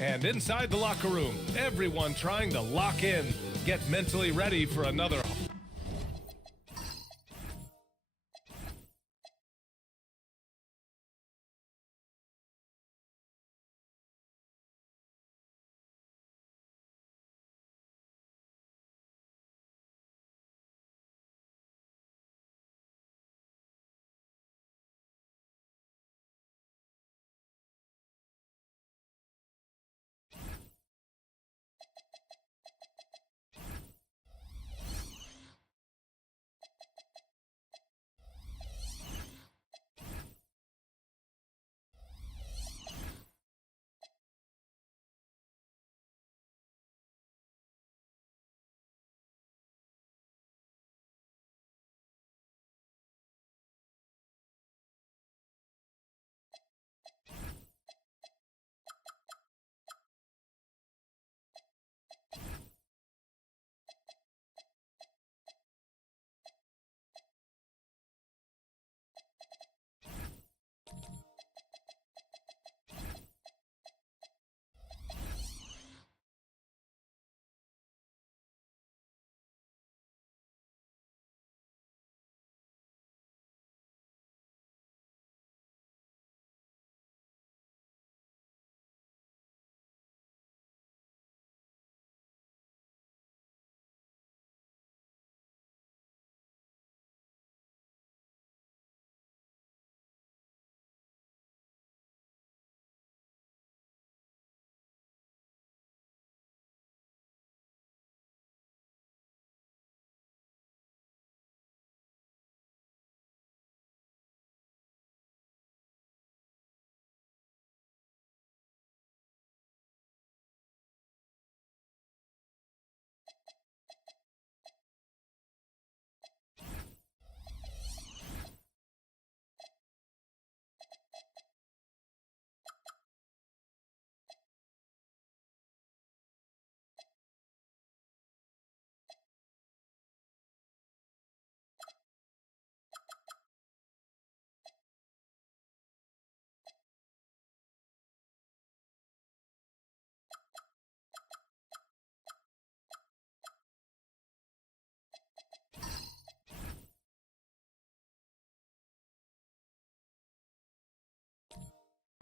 And inside the locker room, everyone trying to lock in, get mentally ready for another.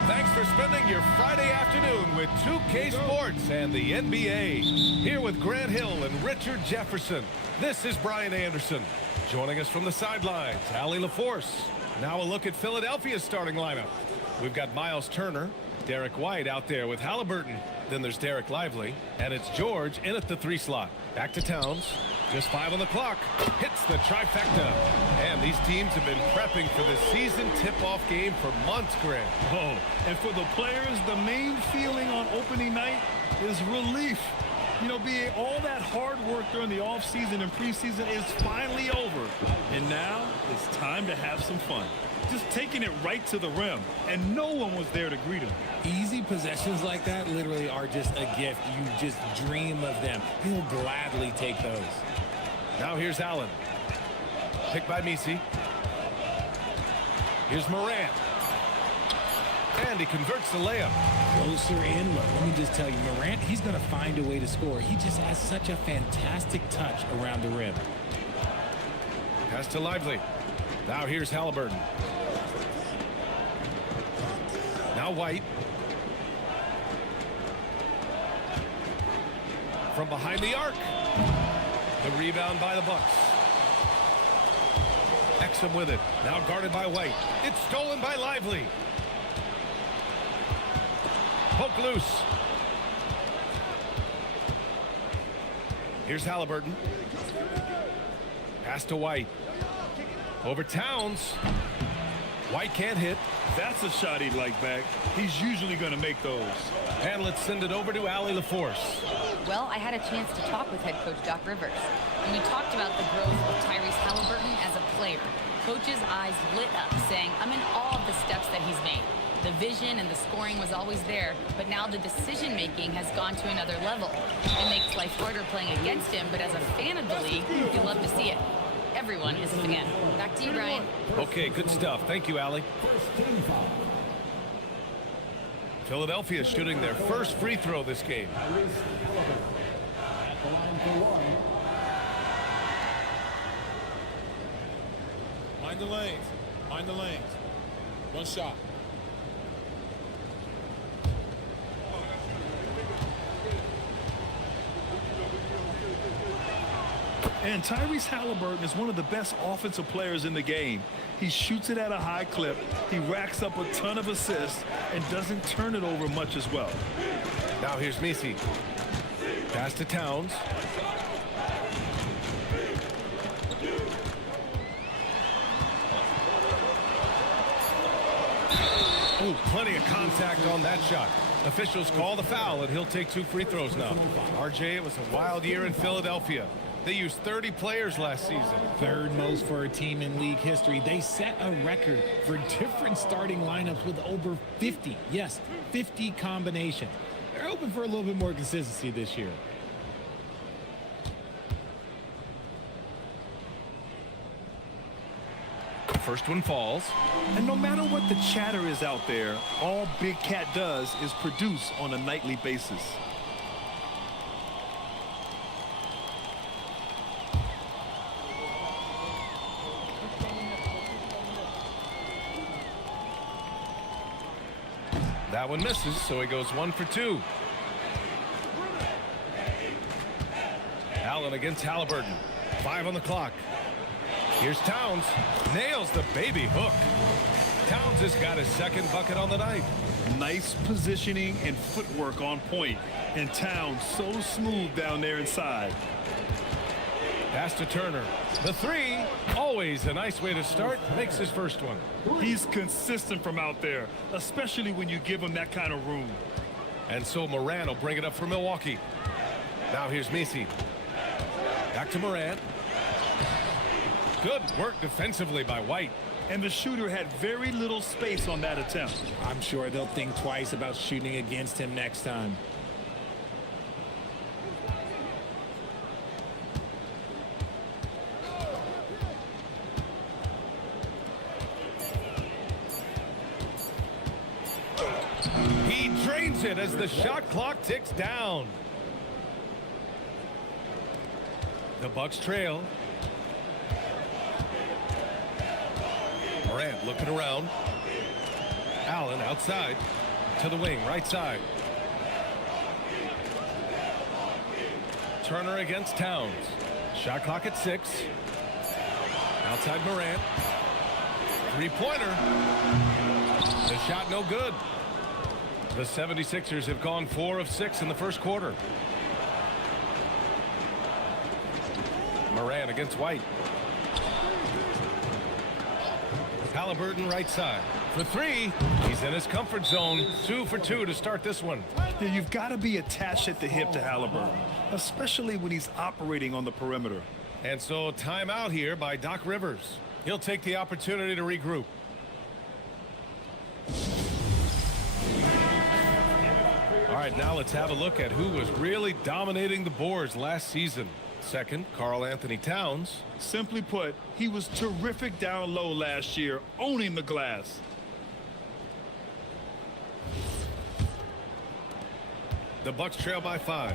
Thanks for spending your Friday afternoon with 2K Sports and the NBA. Here with Grant Hill and Richard Jefferson, this is Brian Anderson. Joining us from the sidelines, Allie LaForce. Now a look at Philadelphia's starting lineup. We've got Miles Turner, Derek White out there with Halliburton. Then there's Derek Lively, and it's George in at the 3 slot. Back to Towns. Just 5 on the clock. Hits the trifecta. And these teams have been prepping for the season tip-off game for months, Grant. Oh, and for the players, the main feeling on opening night is relief. You know, being all that hard work during the offseason and preseason is finally over. And now it's time to have some fun. Just taking it right to the rim, and no one was there to greet him. Easy possessions like that literally are just a gift. You just dream of them. He'll gladly take those. Now here's Allen. Picked by Misi. Here's Morant. And he converts the layup. Closer in. Look, let me just tell you, Morant, he's going to find a way to score. He just has such a fantastic touch around the rim. Pass to Lively. Now here's Halliburton. Now White. From behind the arc. The rebound by the Bucks. Exum with it. Now guarded by White. It's stolen by Lively. Poke loose. Here's Halliburton. Pass to White. Over Towns. White can't hit. That's a shot he'd like back. He's usually going to make those. And let's send it over to Allie LaForce. Well, I had a chance to talk with head coach Doc Rivers, and we talked about the growth of Tyrese Halliburton as a player. Coach's eyes lit up, saying, I'm in awe of the steps that he's made. The vision and the scoring was always there, but now the decision-making has gone to another level. It makes life harder playing against him, but as a fan of the league, you love to see it. Everyone is a fan. Back to you, Brian. Okay, good stuff. Thank you, Allie. Philadelphia shooting their first free throw this game. Mind the lanes. Mind the lanes. One shot. And Tyrese Halliburton is one of the best offensive players in the game. He shoots it at a high clip. He racks up a ton of assists and doesn't turn it over much as well. Now here's Messi. Pass to Towns. Oh, plenty of contact on that shot. Officials call the foul, and he'll take 2 free throws now. RJ, it was a wild year in Philadelphia. They used 30 players last season. Third most for a team in league history. They set a record for different starting lineups with over 50. Yes, 50 combinations. They're hoping for a little bit more consistency this year. First one falls. And no matter what the chatter is out there, all Big Cat does is produce on a nightly basis. That one misses, so he goes 1 for 2. Allen against Halliburton. 5 on the clock. Here's Towns. Nails the baby hook. Towns has got his second bucket on the night. Nice positioning and footwork on point. And Towns so smooth down there inside. Pass to Turner. The 3, always a nice way to start, makes his first one. He's consistent from out there, especially when you give him that kind of room. And so Moran will bring it up for Milwaukee. Now here's Messi. Back to Moran. Good work defensively by White. And the shooter had very little space on that attempt. I'm sure they'll think twice about shooting against him next time. He drains it as the shot clock ticks down. The Bucks trail. Morant looking around. Allen outside to the wing, right side. Turner against Towns. Shot clock at 6. Outside Morant. Three-pointer. The shot no good. The 76ers have gone 4 of 6 in the first quarter. Moran against White. Halliburton right side. For 3, he's in his comfort zone. 2 for 2 to start this one. Yeah, you've got to be attached at the hip to Halliburton, especially when he's operating on the perimeter. And so timeout here by Doc Rivers. He'll take the opportunity to regroup. All right, now let's have a look at who was really dominating the boards last season. Second, Karl Anthony Towns. Simply put, he was terrific down low last year, owning the glass. The Bucks trail by 5.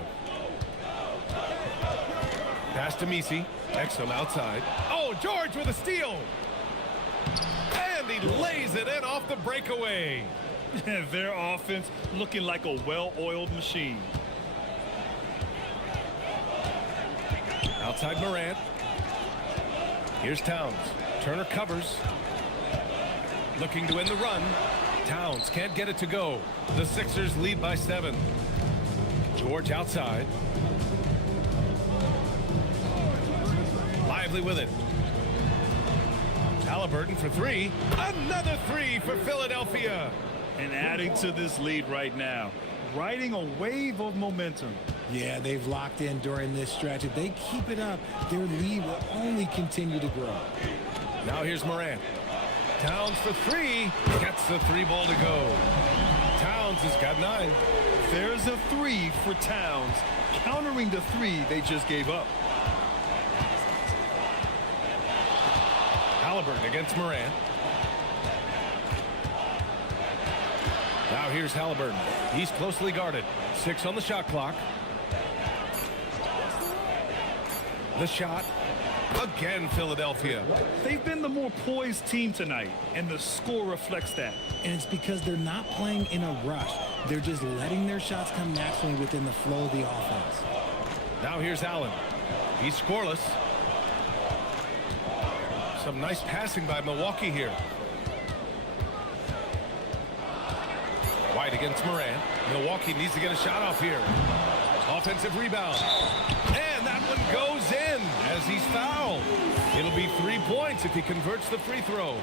Pass to Messi. Exum outside. Oh, George with a steal. And he lays it in off the breakaway. Their offense looking like a well-oiled machine. Outside Morant. Here's Towns. Turner covers. Looking to end the run. Towns can't get it to go. The Sixers lead by 7. George outside. Lively with it. Halliburton for 3. Another 3 for Philadelphia. And adding to this lead right now, riding a wave of momentum. Yeah, they've locked in during this stretch. If they keep it up, their lead will only continue to grow. Now here's Morant. Towns for 3. Gets the 3 ball to go. Towns has got 9. There's a 3 for Towns, countering the 3 they just gave up. Halliburton against Morant. Now here's Halliburton. He's closely guarded. 6 on the shot clock. The shot. Again, Philadelphia. They've been the more poised team tonight, and the score reflects that. And it's because they're not playing in a rush. They're just letting their shots come naturally within the flow of the offense. Now here's Allen. He's scoreless. Some nice passing by Milwaukee here. White against Morant. Milwaukee needs to get a shot off here. Offensive rebound. And that one goes in as he's fouled. It'll be 3 points if he converts the free throw.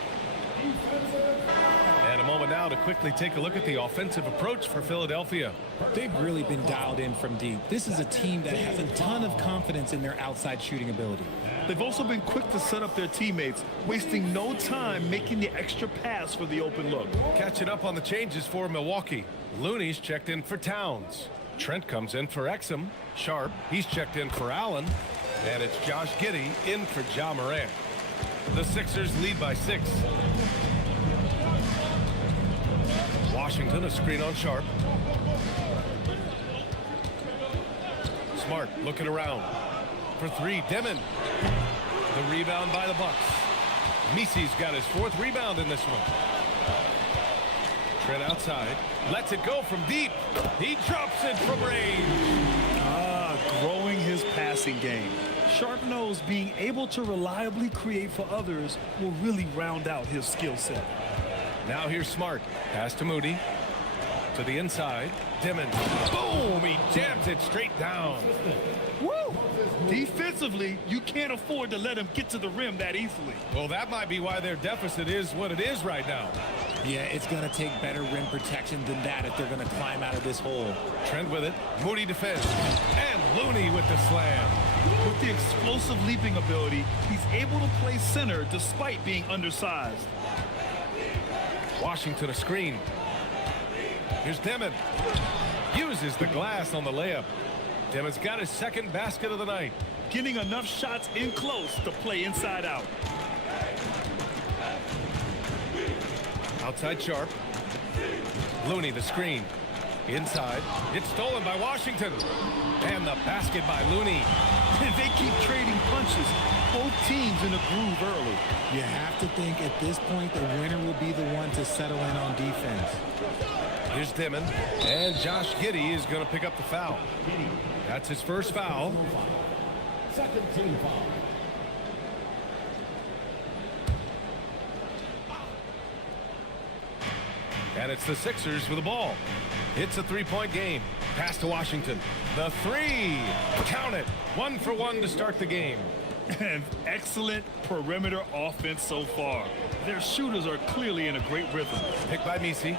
And a moment now to quickly take a look at the offensive approach for Philadelphia. They've really been dialed in from deep. This is a team that has a ton of confidence in their outside shooting ability. They've also been quick to set up their teammates, wasting no time making the extra pass for the open look. Catching up on the changes for Milwaukee. Looney's checked in for Towns. Trent comes in for Exum. Sharp, he's checked in for Allen. And it's Josh Giddey in for Ja Morant. The Sixers lead by 6. Washington, a screen on Sharp. Smart looking around. For 3, Demon. The rebound by the Bucks. Misi's got his 4th rebound in this one. Trent outside. Lets it go from deep. He drops it from range. Growing his passing game. Sharp knows being able to reliably create for others will really round out his skill set. Now here's Smart. Pass to Moody. To the inside. Demon. Boom! He jams it straight down. Woo! Defensively, you can't afford to let him get to the rim that easily. Well, that might be why their deficit is what it is right now. Yeah, it's going to take better rim protection than that if they're going to climb out of this hole. Trent with it. Moody defends. And Looney with the slam. With the explosive leaping ability, he's able to play center despite being undersized. Washington a screen. Here's Demon. Uses the glass on the layup. Demon's got his 2nd basket of the night. Getting enough shots in close to play inside out. Outside Sharp. Looney the screen. Inside. It's stolen by Washington. And the basket by Looney. They keep trading punches. Both teams in a groove early. You have to think at this point the winner will be the one to settle in on defense. Here's Demon. And Josh Giddey is going to pick up the foul. That's his 1st foul. 2nd team foul. And it's the Sixers with the ball. It's a 3-point game. Pass to Washington. The 3. Count it. 1 for 1 to start the game. And excellent perimeter offense so far. Their shooters are clearly in a great rhythm. Picked by Misi.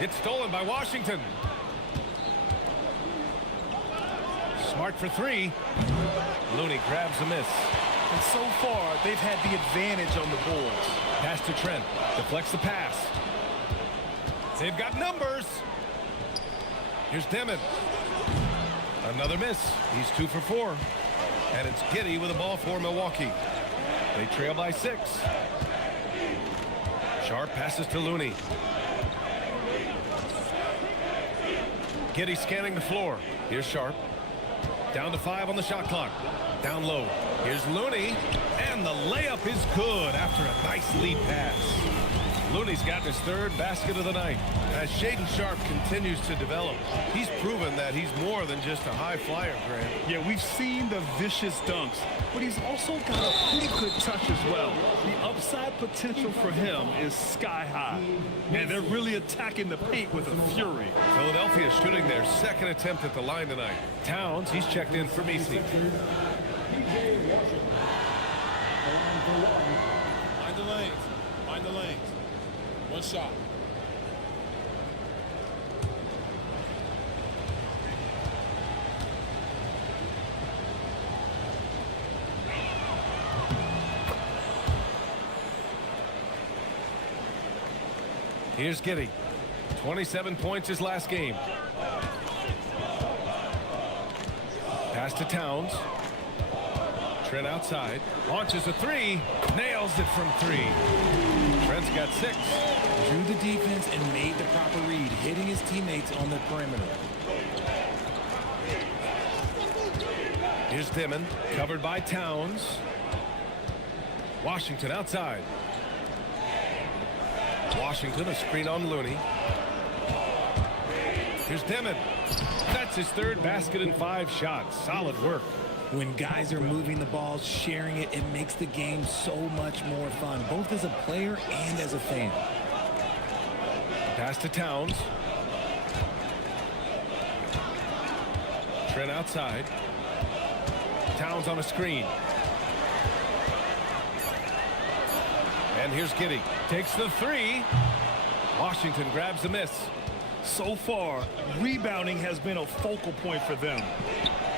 It's stolen by Washington. Smart for 3. Looney grabs a miss. And so far, they've had the advantage on the boards. Pass to Trent. Deflects the pass. They've got numbers. Here's Demon. Another miss. He's 2 for 4. And it's Giddey with the ball for Milwaukee. They trail by 6. Sharp passes to Looney. Giddey scanning the floor. Here's Sharp. Down to 5 on the shot clock. Down low. Here's Looney. And the layup is good after a nice lead pass. Looney's got his 3rd basket of the night. As Shaedon Sharp continues to develop, he's proven that he's more than just a high flyer, Grant. Yeah, we've seen the vicious dunks, but he's also got a pretty good touch as well. The upside potential for him is sky high. And they're really attacking the paint with a fury. Philadelphia shooting their 2nd attempt at the line tonight. Towns, he's checked in for Misi. Mind the lanes. Mind the lanes. 1 shot. Here's Giddey. 27 points his last game. Pass to Towns. Trent outside. Launches a three. Nails it from three. Trent's got 6. Drew the defense and made the proper read, hitting his teammates on the perimeter. Here's Dimon, covered by Towns. Washington outside. Washington, a screen on Looney. Here's Dimon. That's his 3rd basket in 5 shots. Solid work. When guys are moving the ball, sharing it, it makes the game so much more fun, both as a player and as a fan. Pass to Towns. Trent outside. Towns on a screen. And here's Giddey. Takes the 3. Washington grabs the miss. So far, rebounding has been a focal point for them.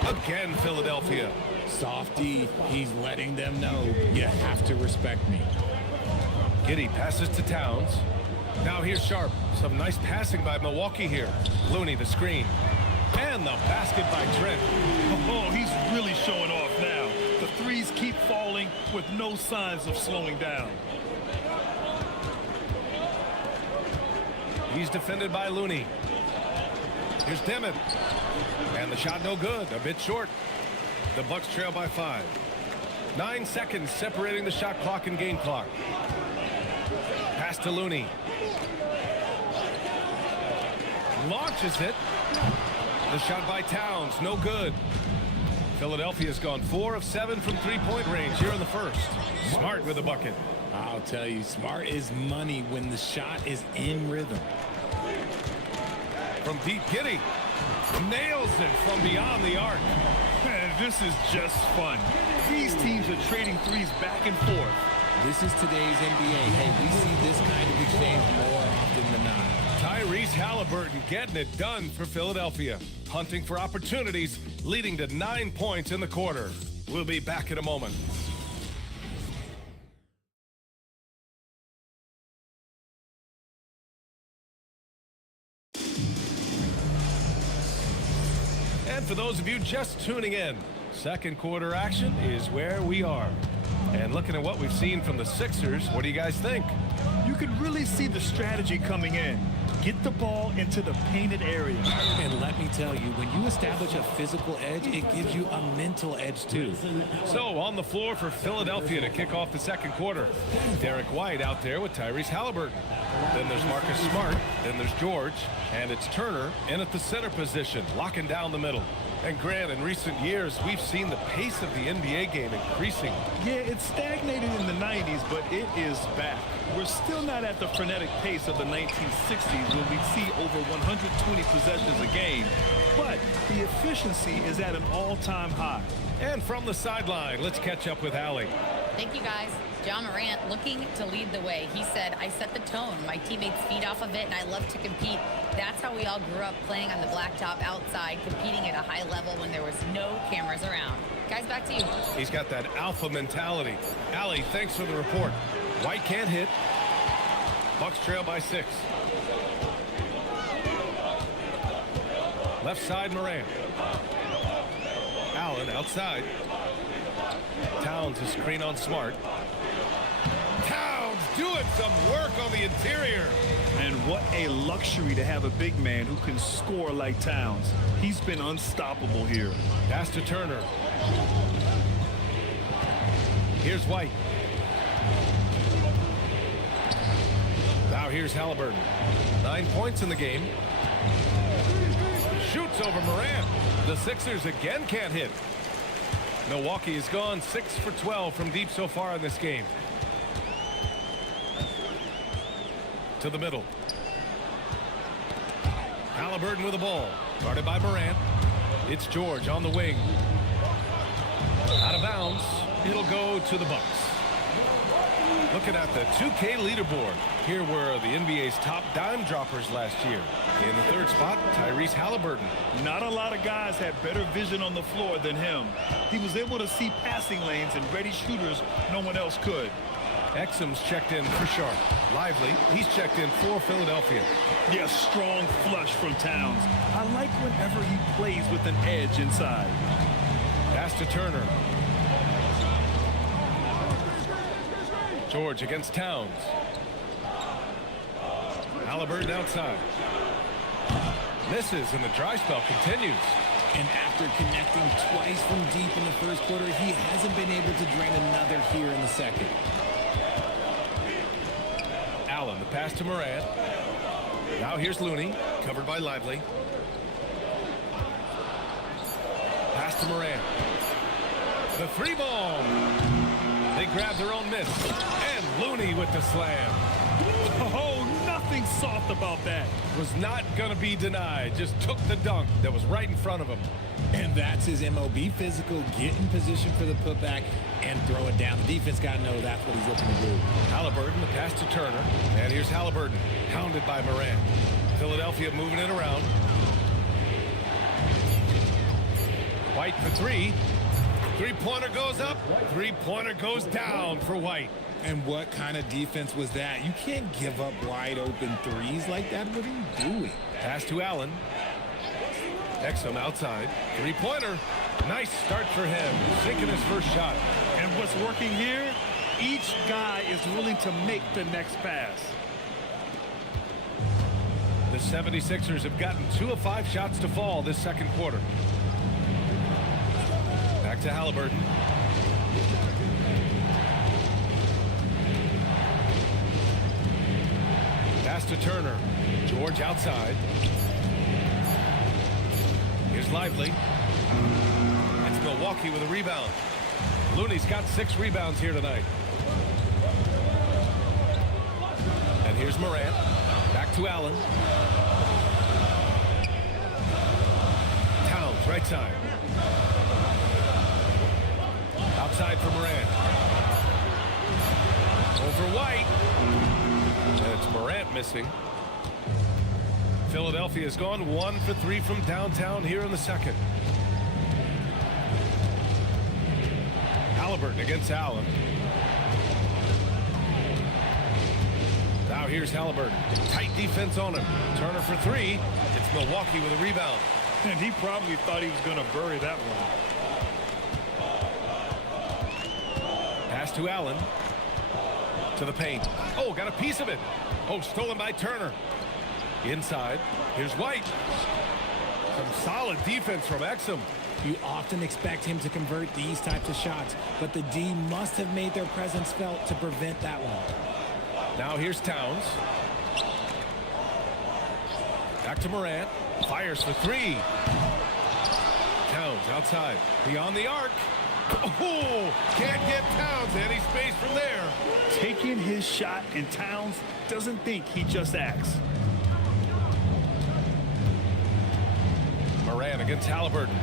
Again, Philadelphia. Softy, he's letting them know you have to respect me. Giddey passes to Towns. Now here's Sharp. Some nice passing by Milwaukee here. Looney the screen. And the basket by Trent. Oh, he's really showing off now. The threes keep falling with no signs of slowing down. He's defended by Looney. Here's Dimon. And the shot no good. A bit short. The Bucks trail by 5. 9 seconds separating the shot clock and game clock. Pass to Looney. Launches it. The shot by Towns. No good. Philadelphia's gone 4 of 7 from 3-point range here in the first. Smart with a bucket. I'll tell you, Smart is money when the shot is in rhythm. From deep, Giddey nails it from beyond the arc. Man, this is just fun. These teams are trading threes back and forth. This is today's NBA. Hey, we see this kind of exchange more often than not. Tyrese Halliburton getting it done for Philadelphia. Hunting for opportunities, leading to 9 points in the quarter. We'll be back in a moment. And for those of you just tuning in, second quarter action is where we are. And looking at what we've seen from the Sixers, what do you guys think? You can really see the strategy coming in. Get the ball into the painted area. And let me tell you, when you establish a physical edge, it gives you a mental edge too. So on the floor for Philadelphia to kick off the second quarter. Derek White out there with Tyrese Halliburton. Then there's Marcus Smart. Then there's George. And it's Turner in at the center position, locking down the middle. And Grant, in recent years, we've seen the pace of the NBA game increasing. Yeah, it stagnated in the 90s, but it is back. We're still not at the frenetic pace of the 1960s when we'd see over 120 possessions a game. But the efficiency is at an all-time high. And from the sideline, let's catch up with Allie. Thank you, guys. John Morant looking to lead the way. He said, I set the tone. My teammates feed off of it, and I love to compete. That's how we all grew up, playing on the blacktop outside, competing at a high level when there was no cameras around. Guys, back to you. He's got that alpha mentality. Allie, thanks for the report. White can't hit. Bucks trail by 6. Left side, Morant. Allen outside. Towns a screen on Smart. Towns doing some work on the interior. And what a luxury to have a big man who can score like Towns. He's been unstoppable here. Pass to Turner. Here's White. Now here's Halliburton. 9 points in the game. Shoots over Morant. The Sixers again can't hit. Milwaukee has gone 6 for 12 from deep so far in this game. To the middle. Halliburton with the ball. Guarded by Morant. It's George on the wing. Out of bounds. It'll go to the Bucks. Looking at the 2K leaderboard. Here were the NBA's top dime droppers last year. In the third spot, Tyrese Halliburton. Not a lot of guys had better vision on the floor than him. He was able to see passing lanes and ready shooters no one else could. Exum's checked in for Sharp. Lively, he's checked in for Philadelphia. Yes, strong flush from Towns. I like whenever he plays with an edge inside. Pass to Turner. George against Towns. Halliburton outside. Misses, and the dry spell continues. And after connecting twice from deep in the first quarter, he hasn't been able to drain another here in the second. Allen, the pass to Morant. Now here's Looney, covered by Lively. Pass to Morant. The three ball. They grab their own miss. And Looney with the slam. Oh, nothing soft about that. Was not going to be denied. Just took the dunk that was right in front of him. And that's his MOB physical. Get in position for the putback and throw it down. The defense got to know that's what he's looking to do. Halliburton, the pass to Turner. And here's Halliburton, hounded by Morant. Philadelphia moving it around. White for three. Three-pointer goes up. Three-pointer goes down for White. And what kind of defense was that? You can't give up wide open threes like that. What are you doing? Pass to Allen. Exum outside. Three-pointer. Nice start for him. Sinking his first shot. And what's working here? Each guy is willing to make the next pass. The 76ers have gotten 2 of 5 shots to fall this second quarter. Back to Halliburton. Pass to Turner. George outside. Here's Lively. It's Milwaukee with a rebound. Looney's got 6 rebounds here tonight. And here's Morant. Back to Allen. Towns, right side. Outside for Morant. Over White. And it's Morant missing. Philadelphia's gone 1 for 3 from downtown here in the second. Halliburton against Allen. Now here's Halliburton. Tight defense on him. Turner for 3. It's Milwaukee with a rebound. And he probably thought he was going to bury that one. Pass to Allen. To the paint. Oh, got a piece of it. Oh, stolen by Turner. Inside. Here's White. Some solid defense from Exum. You often expect him to convert these types of shots, but the D must have made their presence felt to prevent that one. Now here's Towns. Back to Morant. Fires for 3. Towns outside. Beyond the arc. Oh, can't get Towns any space from there. Taking his shot, and Towns doesn't think, he just acts. Morant against Halliburton.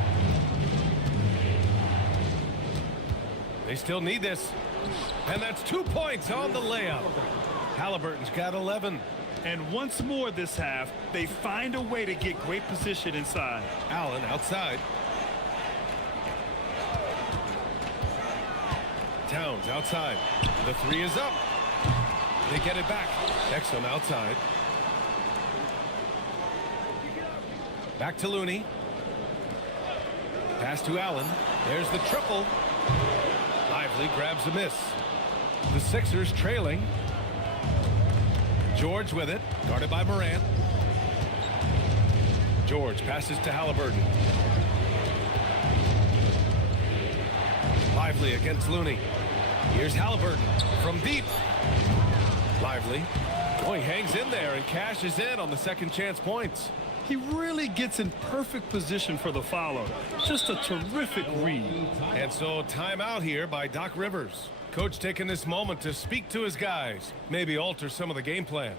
They still need this. And that's 2 points on the layup. Halliburton's got 11. And once more this half, they find a way to get great position inside. Allen outside. Towns outside. The 3 is up. They get it back. Exum outside. Back to Looney. Pass to Allen. There's the triple. Lively grabs a miss. The Sixers trailing. George with it. Guarded by Morant. George passes to Halliburton. Lively against Looney. Here's Halliburton from deep. Lively. Oh, he hangs in there and cashes in on the second chance points. He really gets in perfect position for the follow. Just a terrific read. And so timeout here by Doc Rivers. Coach taking this moment to speak to his guys. Maybe alter some of the game plan.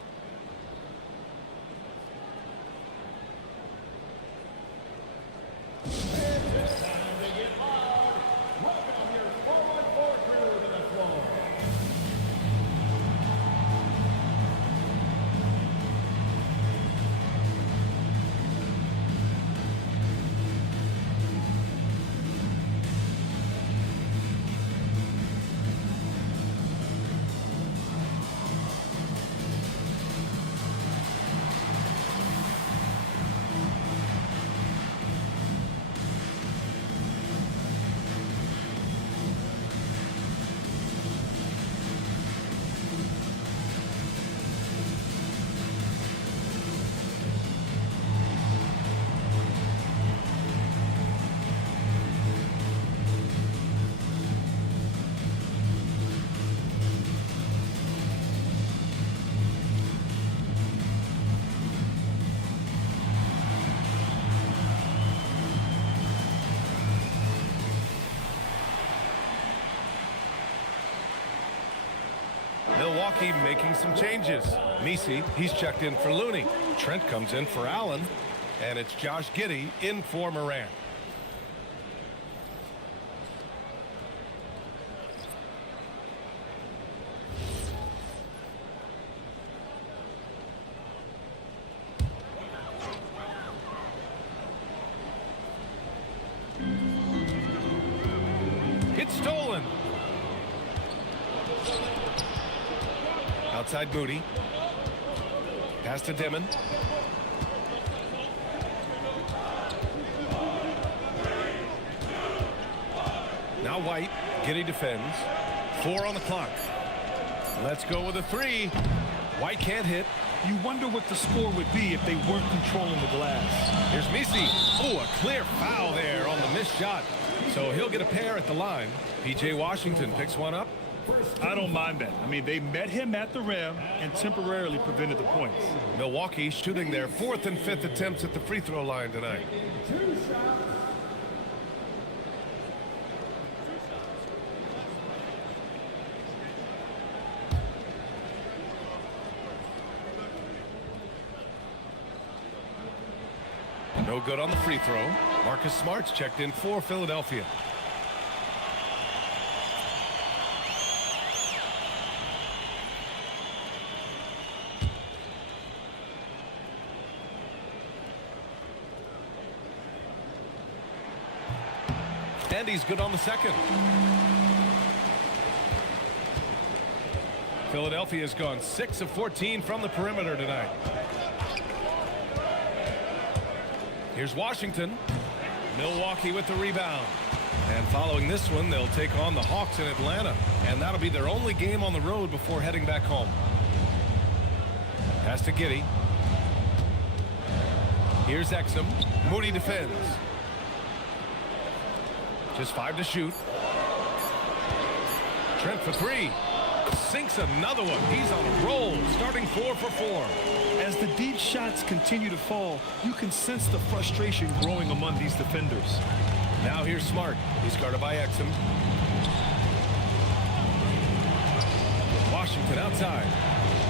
Milwaukee making some changes. Messi, he's checked in for Looney. Trent comes in for Allen. And it's Josh Giddey in for Morant. It's stolen. Outside Moody. Pass to Dimon. Now White. Giddey defends. 4 on the clock. Let's go with a 3. White can't hit. You wonder what the score would be if they weren't controlling the glass. Here's Messi. Oh, a clear foul there on the missed shot. So he'll get a pair at the line. P.J. Washington picks one up. I don't mind that. I mean, they met him at the rim and temporarily prevented the points. Milwaukee shooting their 4th and 5th attempts at the free throw line tonight. No good on the free throw. Marcus Smart's checked in for Philadelphia. And he's good on the second. Philadelphia's gone 6 of 14 from the perimeter tonight. Here's Washington. Milwaukee with the rebound. And following this one, they'll take on the Hawks in Atlanta. And that'll be their only game on the road before heading back home. Pass to Giddey. Here's Exum. Moody defends. Just 5 to shoot. Trent for 3. Sinks another one. He's on a roll, starting 4 for 4. As the deep shots continue to fall, you can sense the frustration growing among these defenders. Now here's Smart. He's guarded by Exum. Washington outside.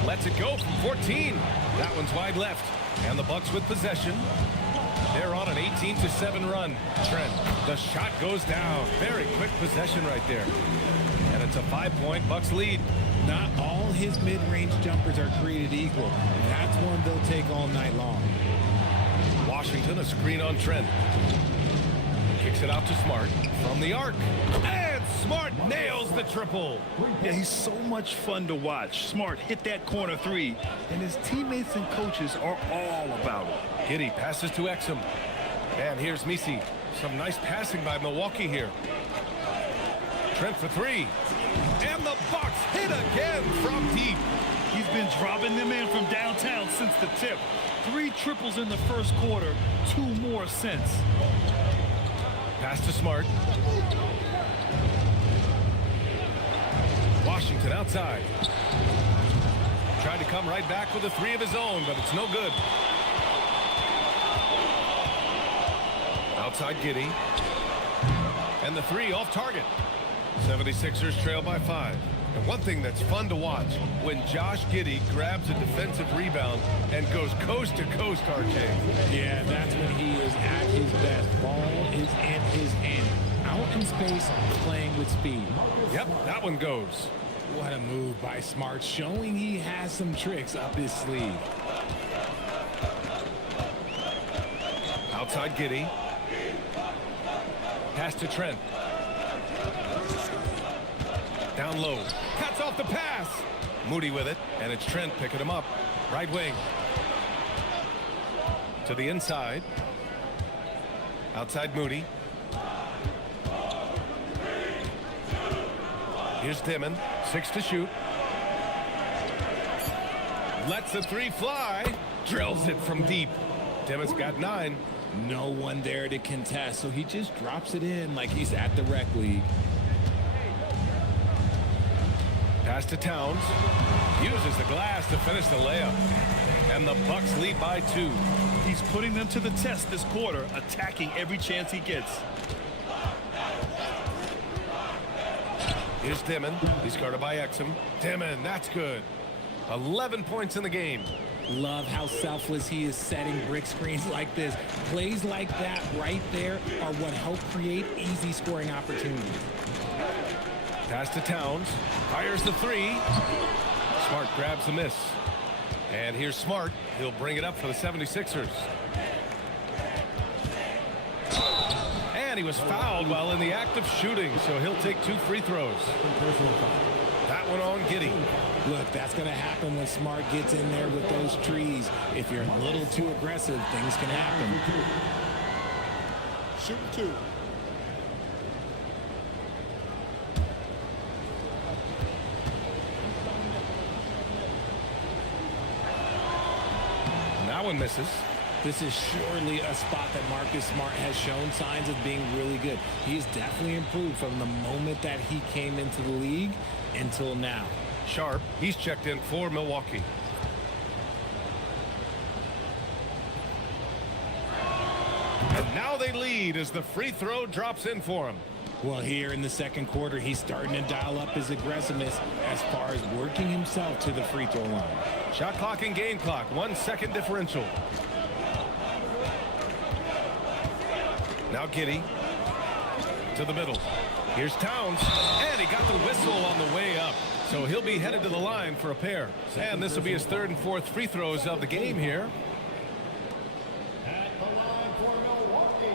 Lets it go from 14. That one's wide left. And the Bucks with possession. They're on an 18-7 run. Trent, the shot goes down. Very quick possession right there. And it's a 5-point Bucks lead. Not all his mid-range jumpers are created equal. That's one they'll take all night long. Washington, a screen on Trent. Kicks it out to Smart from the arc. And Smart nails the triple. Yeah, he's so much fun to watch. Smart hit that corner 3, and his teammates and coaches are all about it. Giddey passes to Exum. And here's Messi. Some nice passing by Milwaukee here. Trent for 3. And the Bucks hit again from deep. He's been dropping them in from downtown since the tip. 3 triples in the first quarter, 2 more since. Pass to Smart. Washington outside. Tried to come right back with a 3 of his own, but it's no good. Outside Giddey. And the 3 off target. 76ers trail by 5. And one thing that's fun to watch, when Josh Giddey grabs a defensive rebound and goes coast to coast, RJ. Yeah, that's when he is at his best. Ball is in his hand. Out in space, playing with speed. Yep, that one goes. What a move by Smart, showing he has some tricks up his sleeve. Outside Giddey. Pass to Trent. Down low. Cuts off the pass. Moody with it, and it's Trent picking him up. Right wing. To the inside. Outside Moody. Here's Dimon. 6 to shoot. Lets the 3 fly. Drills it from deep. Dimon's got 9. No one there to contest, so he just drops it in like he's at the rec league. Pass to Towns. Uses the glass to finish the layup. And the Bucks lead by 2. He's putting them to the test this quarter, attacking every chance he gets. Here's Dimon. He's guarded by Exum. Dimon, that's good. 11 points in the game. Love how selfless he is setting brick screens like this. Plays like that right there are what help create easy scoring opportunities. Pass to Towns. Fires the three. Smart grabs the miss. And here's Smart. He'll bring it up for the 76ers. And he was fouled while in the act of shooting, so he'll take 2 free throws. That one on Giddey. Look, that's going to happen when Smart gets in there with those trees. If you're a little too aggressive, things can happen. Shoot 2. That one misses. This is surely a spot that Marcus Smart has shown signs of being really good. He's definitely improved from the moment that he came into the league until now. Sharp, he's checked in for Milwaukee. And now they lead as the free throw drops in for him. Well, here in the second quarter, he's starting to dial up his aggressiveness as far as working himself to the free throw line. Shot clock and game clock, 1 second differential. Now Giddey to the middle. Here's Towns, and he got the whistle on the way up. So he'll be headed to the line for a pair. And this will be his 3rd and 4th free throws of the game here. At the line for Milwaukee,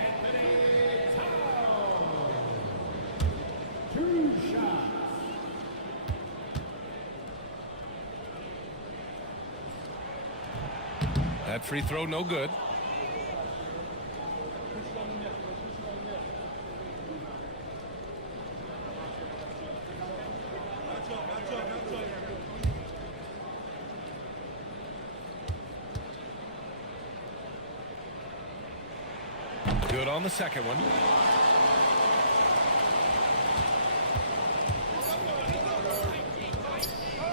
Anthony Towns. 2 shots. That free throw no good. Good on the second one.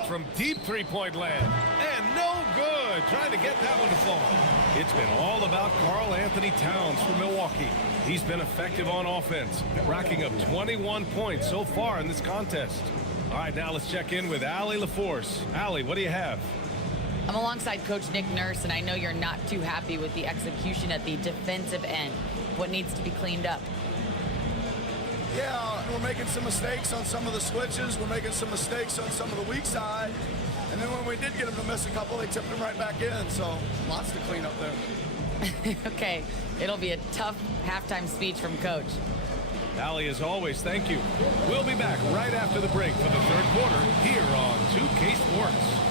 From deep three-point land. And no good. Trying to get that one to fall. It's been all about Karl Anthony Towns for Milwaukee. He's been effective on offense, racking up 21 points so far in this contest. All right, now let's check in with Allie LaForce. Allie, what do you have? I'm alongside Coach Nick Nurse, and I know you're not too happy with the execution at the defensive end. What needs to be cleaned up? Yeah, we're making some mistakes on some of the switches. We're making some mistakes on some of the weak side. And then when we did get them to miss a couple, they tipped them right back in. So lots to clean up there. Okay, it'll be a tough halftime speech from Coach. Allie, as always, thank you. We'll be back right after the break for the 3rd quarter here on 2K Sports.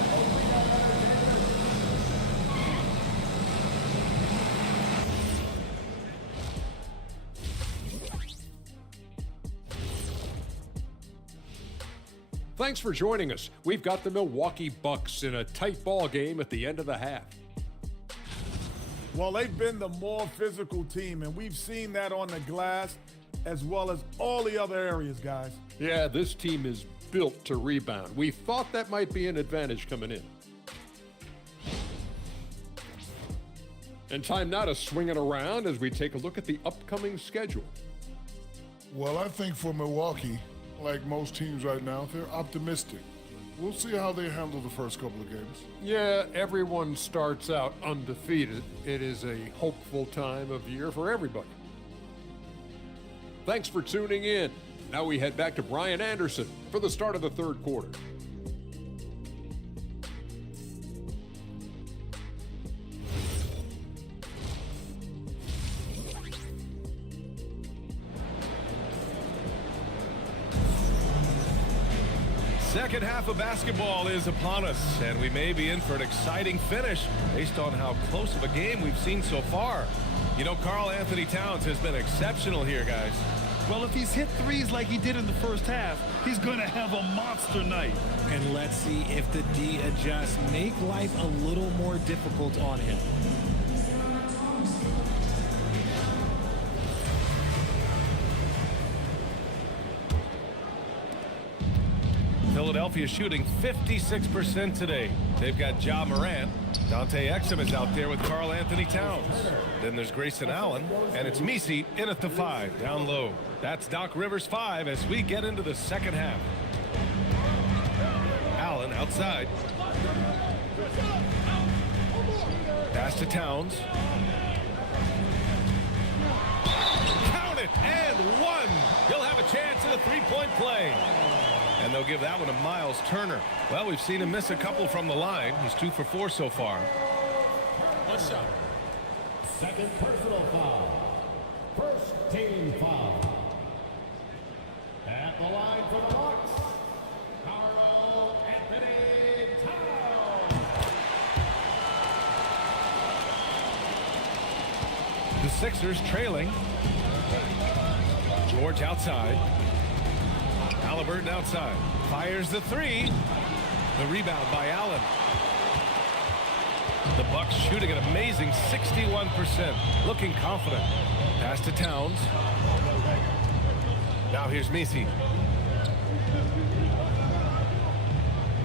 Thanks for joining us. We've got the Milwaukee Bucks in a tight ball game at the end of the half. Well, they've been the more physical team, and we've seen that on the glass as well as all the other areas, guys. Yeah, this team is built to rebound. We thought that might be an advantage coming in. And time now to swing it around as we take a look at the upcoming schedule. Well, I think for Milwaukee, like most teams right now, they're optimistic. We'll see how they handle the first couple of games. Yeah, everyone starts out undefeated. It is a hopeful time of year for everybody. Thanks for tuning in. Now we head back to Brian Anderson for the start of the 3rd quarter. Second half of basketball is upon us, and we may be in for an exciting finish based on how close of a game we've seen so far. You know, Karl Anthony Towns has been exceptional here, guys. Well, if he's hit threes like he did in the first half, he's going to have a monster night. And let's see if the D adjusts, make life a little more difficult on him. Philadelphia shooting 56% today. They've got Ja Morant. Dante Exum is out there with Karl Anthony Towns. Then there's Grayson Allen, and it's Messi in at the 5, down low. That's Doc Rivers' 5 as we get into the second half. Allen outside. Pass to Towns. Count it, and one. He'll have a chance at a three-point play. And they'll give that one to Miles Turner. Well, we've seen him miss a couple from the line. He's 2 for 4 so far. One shot. Second personal foul. First team foul. At the line for the Bucks, Karl Anthony Towns. The Sixers trailing. George outside. Halliburton outside. Fires the 3. The rebound by Allen. The Bucks shooting an amazing 61%. Looking confident. Pass to Towns. Now here's Messi.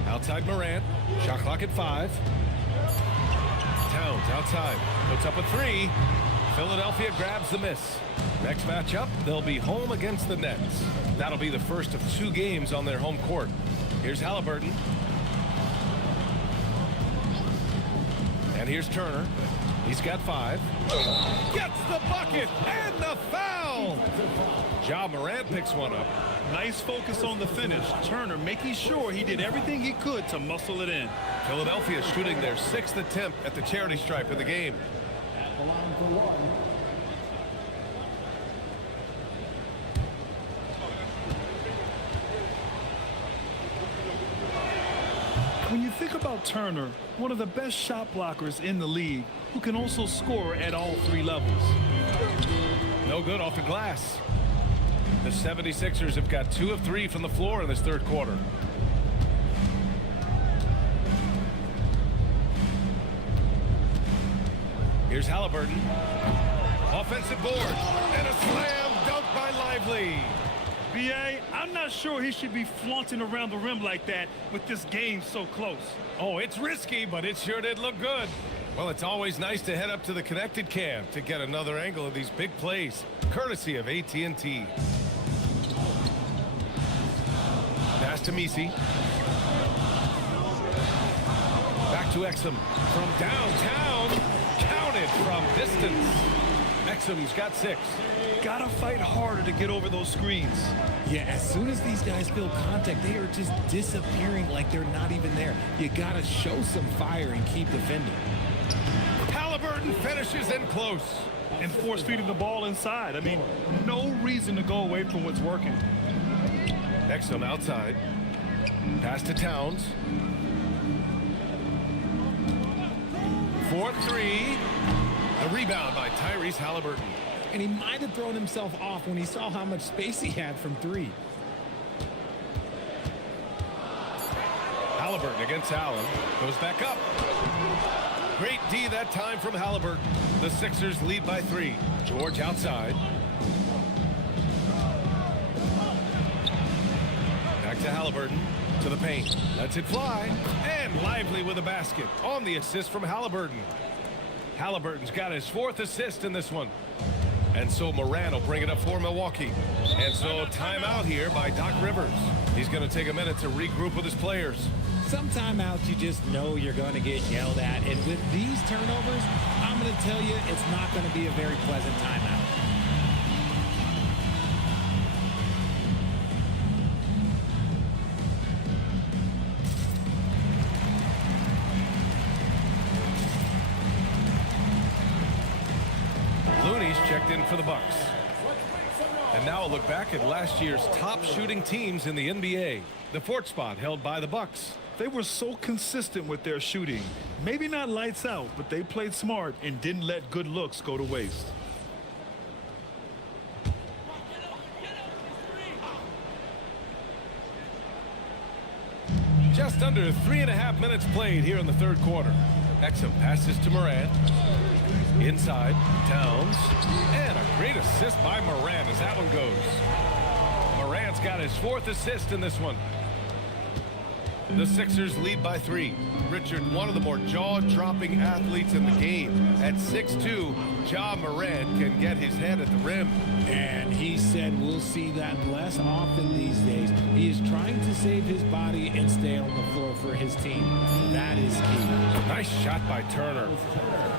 Outside Morant. Shot clock at 5. Towns outside. Puts up a 3. Philadelphia grabs the miss. Next matchup, they'll be home against the Nets. That'll be the first of 2 games on their home court. Here's Halliburton. And here's Turner. He's got 5. Gets the bucket and the foul. Ja Morant picks one up. Nice focus on the finish. Turner making sure he did everything he could to muscle it in. Philadelphia shooting their 6th attempt at the charity stripe of the game. At the line for one. When you think about Turner, one of the best shot blockers in the league, who can also score at all 3 levels. No good off the glass. The 76ers have got 2 of 3 from the floor in this third quarter. Here's Halliburton. Offensive board. And a slam dunk by Lively. B.A., I'm not sure he should be flaunting around the rim like that with this game so close. Oh, it's risky, but it sure did look good. Well, it's always nice to head up to the connected cam to get another angle of these big plays, courtesy of AT&T. Pass to Messi. Back to Exum. From downtown. Counted from distance. Exum's got 6. Gotta fight harder to get over those screens. Yeah, as soon as these guys feel contact, they are just disappearing like they're not even there. You gotta show some fire and keep defending. Halliburton finishes in close. And force feeding the ball inside. I mean, no reason to go away from what's working. Exum outside. Pass to Towns. 4-3. The rebound by Tyrese Halliburton. And he might have thrown himself off when he saw how much space he had from 3. Halliburton against Allen. Goes back up. Great D that time from Halliburton. The Sixers lead by 3. George outside. Back to Halliburton. To the paint. Lets it fly. And Lively with a basket on the assist from Halliburton. Halliburton's got his 4th assist in this one. And so Morant will bring it up for Milwaukee. And so timeout here by Doc Rivers. He's going to take a minute to regroup with his players. Some timeouts you just know you're going to get yelled at. And with these turnovers, I'm going to tell you it's not going to be a very pleasant timeout. Looney's checked in for the Bucks. And now a look back at last year's top shooting teams in the NBA. The 4th spot held by the Bucks. They were so consistent with their shooting. Maybe not lights out, but they played smart and didn't let good looks go to waste. Just under 3.5 minutes played here in the third quarter. Exum passes to Morant. Inside, Towns. And a great assist by Morant as that one goes. Morant's got his 4th assist in this one. The Sixers lead by 3. Richard, one of the more jaw-dropping athletes in the game. At 6'2", Ja Morant can get his head at the rim. And he said we'll see that less often these days. He is trying to save his body and stay on the floor for his team. That is key. Nice shot by Turner.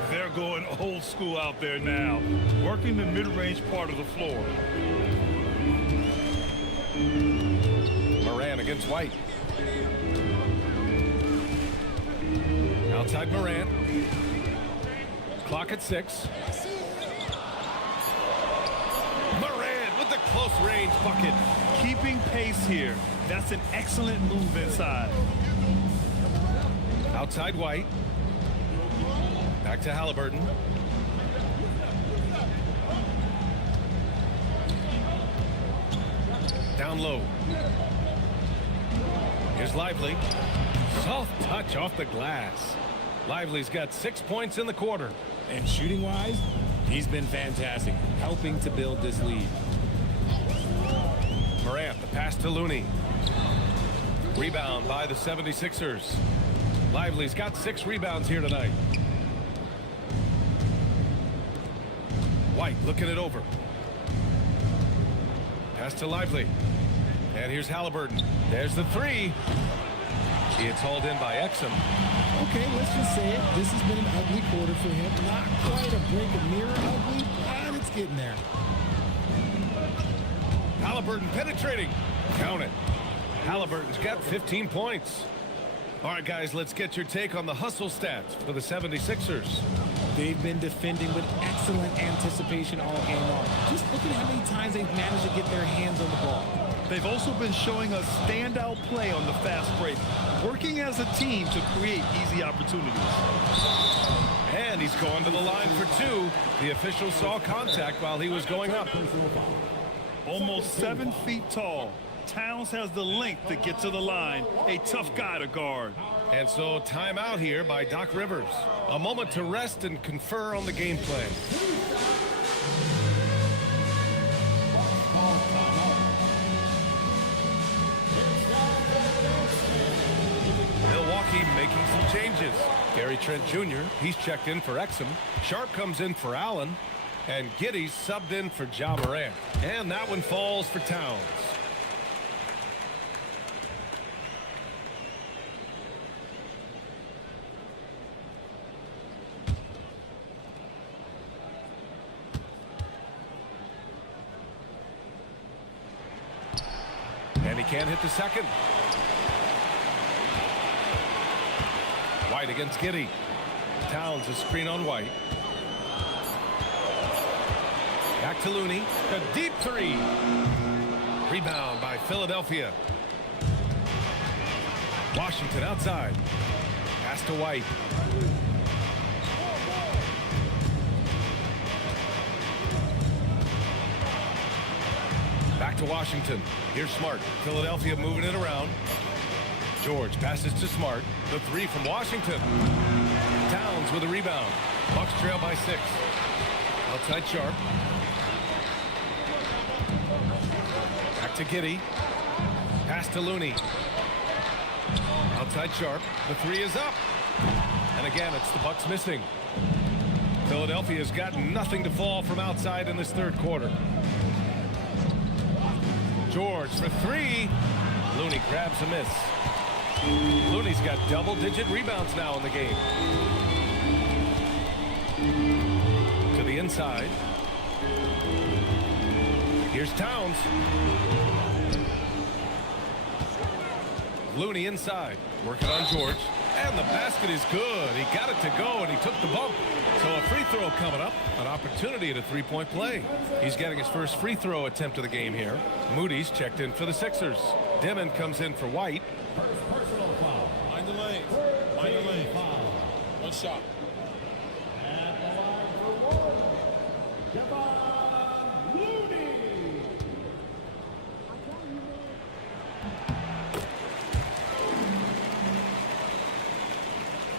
They're going old school out there now, working the mid-range part of the floor. Morant against White. Outside Morant. Clock at 6. Morant with the close range bucket. Keeping pace here. That's an excellent move inside. Outside White. Back to Halliburton. Down low. Here's Lively. Soft touch off the glass. Lively's got 6 points in the quarter. And shooting-wise, he's been fantastic, helping to build this lead. Morant, the pass to Looney. Rebound by the 76ers. Lively's got 6 rebounds here tonight. White looking it over. Pass to Lively. And here's Halliburton. There's the 3. It's hauled in by Exum. Okay, let's just say it. This has been an ugly quarter for him. Not quite a break of mirror ugly, but it's getting there. Halliburton penetrating. Count it. Halliburton's got 15 points. All right, guys, let's get your take on the hustle stats for the 76ers. They've been defending with excellent anticipation all game long. Just look at how many times they've managed to get their hands on the ball. They've also been showing us standout play on the fast break, working as a team to create easy opportunities. And he's going to the line for 2. The official saw contact while he was going up. Almost 7 feet tall. Towns has the length to get to the line. A tough guy to guard. And so timeout here by Doc Rivers. A moment to rest and confer on the game plan. Milwaukee making some changes. Gary Trent Jr., he's checked in for Exum. Sharp comes in for Allen. And Giddey's subbed in for Ja Morant. And that one falls for Towns. And he can't hit the second. White against Giddey. Towns a screen on White. Back to Looney. A deep 3. Rebound by Philadelphia. Washington outside. Pass to White. Back to Washington. Here's Smart. Philadelphia moving it around. George passes to Smart. The 3 from Washington. Towns with a rebound. Bucks trail by 6. Outside Sharp. Back to Giddey. Pass to Looney. Outside Sharp. The 3 is up. And again, it's the Bucks missing. Philadelphia's got nothing to fall from outside in this third quarter. George for 3. Looney grabs a miss. Looney's got double-digit rebounds now in the game. To the inside. Here's Towns. Looney inside. Working on George. And the basket is good. He got it to go, and he took the bump. So a free throw coming up. An opportunity at a three-point play. He's getting his first free throw attempt of the game here. Moody's checked in for the Sixers. Dimon comes in for White. Personal foul. Mind the lanes. Mind the lanes. One shot. At the line for one, Kevon Looney.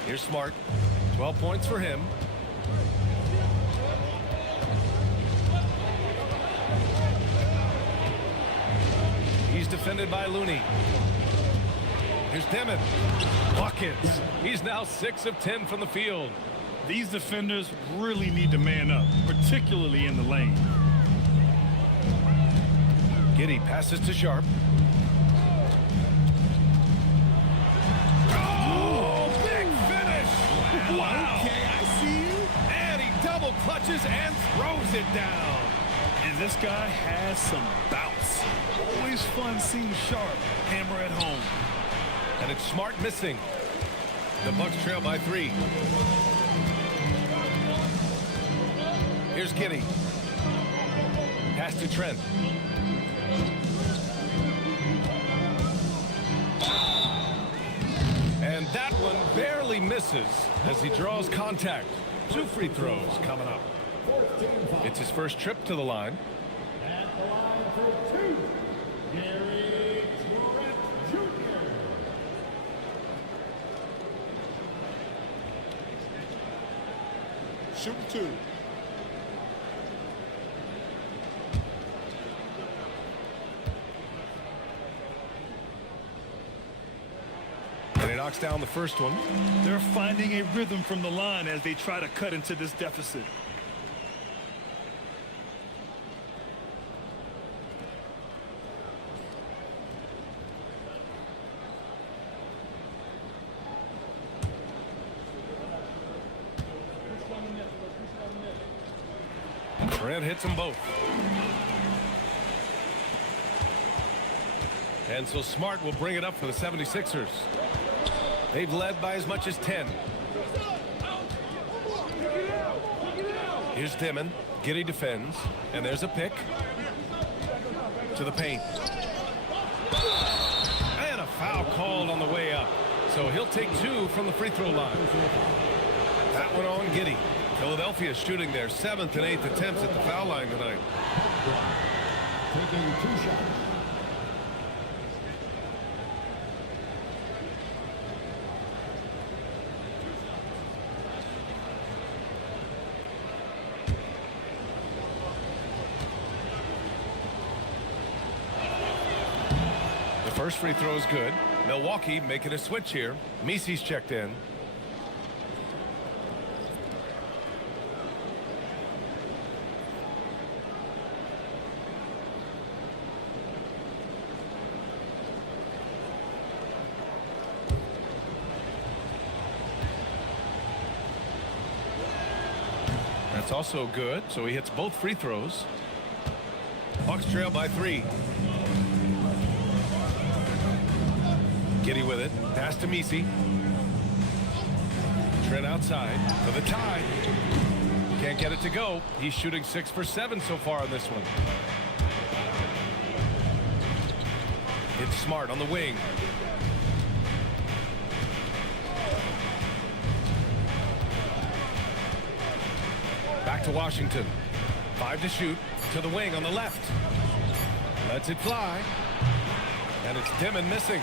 Here's Smart. 12 points for him. He's defended by Looney. Here's Demon. Buckets. He's now 6 of 10 from the field. These defenders really need to man up, particularly in the lane. Giddey passes to Sharp. Oh, big finish! Wow! Okay, I see you. And he double clutches and throws it down. And this guy has some bounce. Always fun seeing Sharp hammer at home. And it's Smart missing. The Bucks trail by 3. Here's Giddey. Pass to Trent. And that one barely misses as he draws contact. 2 free throws coming up. It's his first trip to the line. At the line for 2, Gary Trent Jr. Shoot 2. And he knocks down the first one. They're finding a rhythm from the line as they try to cut into this deficit. Trent hits them both. And so Smart will bring it up for the 76ers. They've led by as much as 10. Here's Dimon. Giddey defends. And there's a pick. To the paint. And a foul called on the way up. So he'll take 2 from the free throw line. That one on Giddey. Philadelphia shooting their 7th and 8th attempts at the foul line tonight. Taking 2 shots. The first free throw is good. Milwaukee making a switch here. Misi's checked in. That's also good, so he hits both free throws. Bucks trail by 3. Giddey with it. Pass to Misi. Trent outside for the tie. Can't get it to go. He's shooting 6 for 7 so far on this one. It's Smart on the wing. Back to Washington. 5 to shoot. To the wing on the left. Lets it fly. And it's Dimon missing.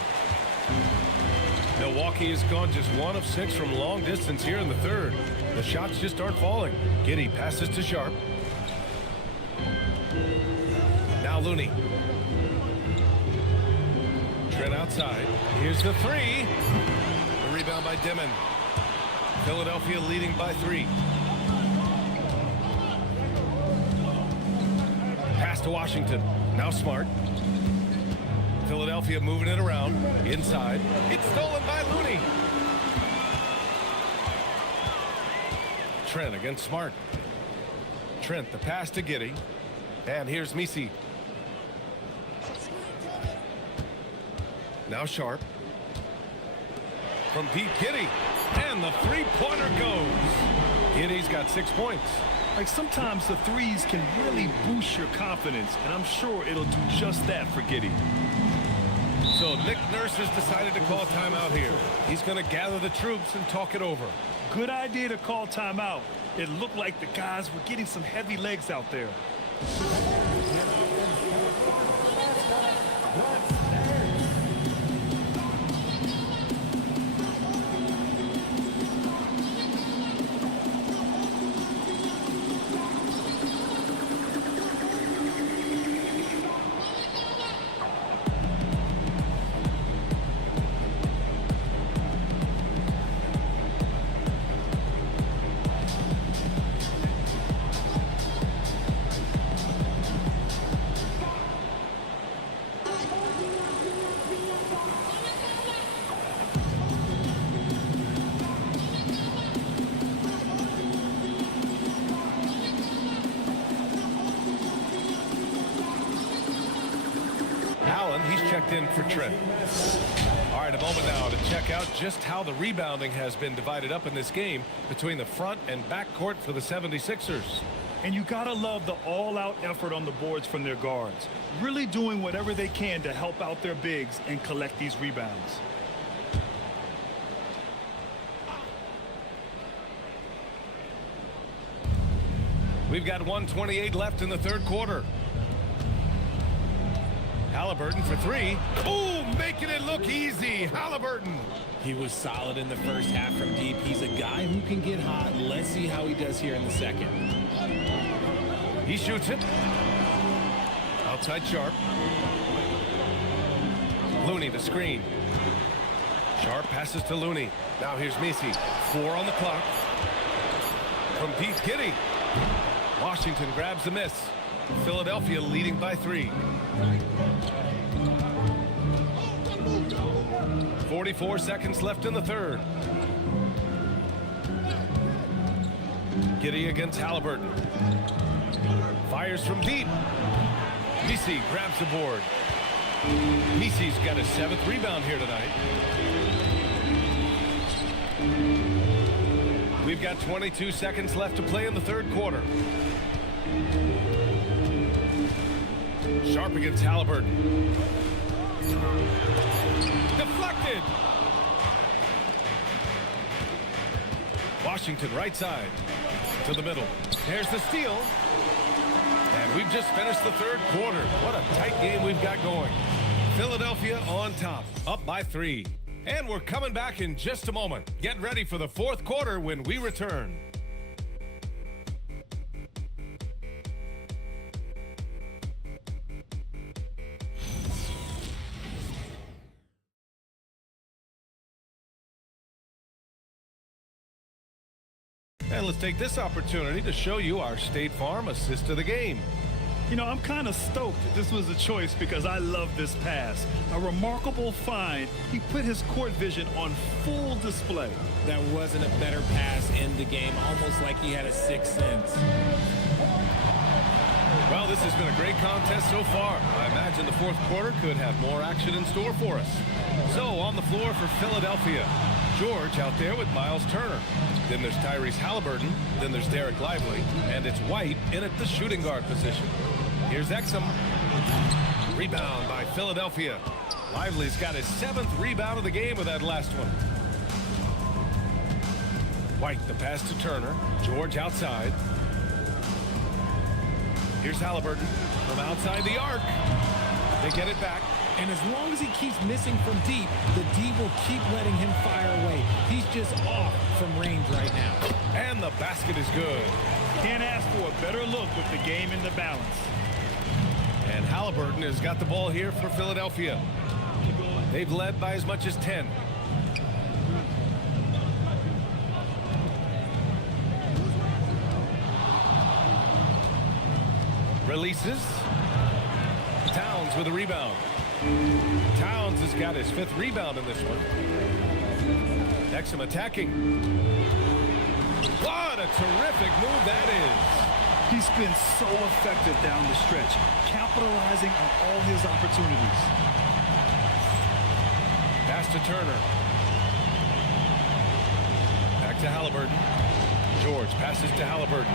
Milwaukee has gone just 1 of 6 from long distance here in the third. The shots just aren't falling. Giddey passes to Sharp. Now Looney. Trent outside. Here's the 3. The rebound by Dimon. Philadelphia leading by 3. Pass to Washington. Now Smart. Philadelphia moving it around. Inside. It's stolen by Looney. Trent against Smart. Trent, the pass to Giddey. And here's Misi. Now Sharp. From deep, Giddey. And the three-pointer goes. Giddey's got 6 points. Like, sometimes the threes can really boost your confidence, and I'm sure it'll do just that for Giddey. So Nick Nurse has decided to call timeout here. He's going to gather the troops and talk it over. Good idea to call timeout. It looked like the guys were getting some heavy legs out there. Allen, he's checked in for Trent. All right, a moment now to check out just how the rebounding has been divided up in this game between the front and back court for the 76ers. And you gotta love the all-out effort on the boards from their guards, really doing whatever they can to help out their bigs and collect these rebounds. We've got 1:28 left in the third quarter. Halliburton for three. Ooh, making it look easy. Halliburton. He was solid in the first half from deep. He's a guy who can get hot. Let's see how he does here in the second. He shoots it. Outside Sharp. Looney the screen. Sharp passes to Looney. Now here's Misi. 4 on the clock. From Pete Giddy. Washington grabs the miss. Philadelphia leading by 3. 44 seconds left in the third. Giddy against Halliburton. Fires from deep. Misi grabs the board. Misi's got his 7th rebound here tonight. We've got 22 seconds left to play in the third quarter. Sharp against Halliburton. Deflected. Washington right side to the middle. There's the steal. And we've just finished the third quarter. What a tight game we've got going. Philadelphia on top, up by 3. And we're coming back in just a moment. Get ready for the fourth quarter when we return. And let's take this opportunity to show you our State Farm assist of the game. You know, I'm kind of stoked that this was a choice because I love this pass. A remarkable find. He put his court vision on full display. That wasn't a better pass in the game, almost like he had a sixth sense. Well, this has been a great contest so far. I imagine the fourth quarter could have more action in store for us. So, on the floor for Philadelphia, George out there with Miles Turner. Then there's Tyrese Halliburton. Then there's Derek Lively. And it's White in at the shooting guard position. Here's Exum. Rebound by Philadelphia. Lively's got his 7th rebound of the game with that last one. White, the pass to Turner. George outside. Here's Halliburton from outside the arc. They get it back. And as long as he keeps missing from deep, the D will keep letting him fire away. He's just off from range right now. And the basket is good. Can't ask for a better look with the game in the balance. And Halliburton has got the ball here for Philadelphia. They've led by as much as 10. Releases. Towns with a rebound. Towns has got his 5th rebound in this one. Exum attacking. What a terrific move that is. He's been so effective down the stretch, capitalizing on all his opportunities. Pass to Turner. Back to Halliburton. George passes to Halliburton.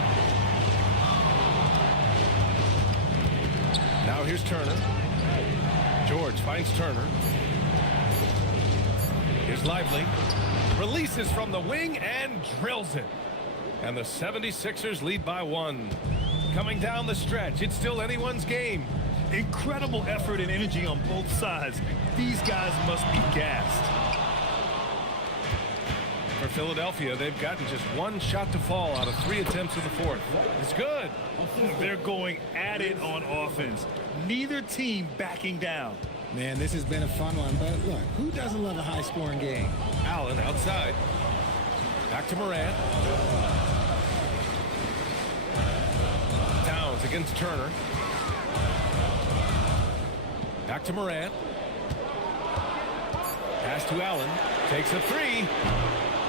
Now here's Turner. George finds Turner. Here's Lively. Releases from the wing and drills it. And the 76ers lead by 1. Coming down the stretch, it's still anyone's game. Incredible effort and energy on both sides. These guys must be gassed. For Philadelphia, they've gotten just 1 shot to fall out of 3 attempts in the fourth. It's good. They're going at it on offense. Neither team backing down. Man, this has been a fun one, but look, who doesn't love a high-scoring game? Allen outside. Back to Morant. Towns against Turner. Back to Morant. Pass to Allen. Takes a three.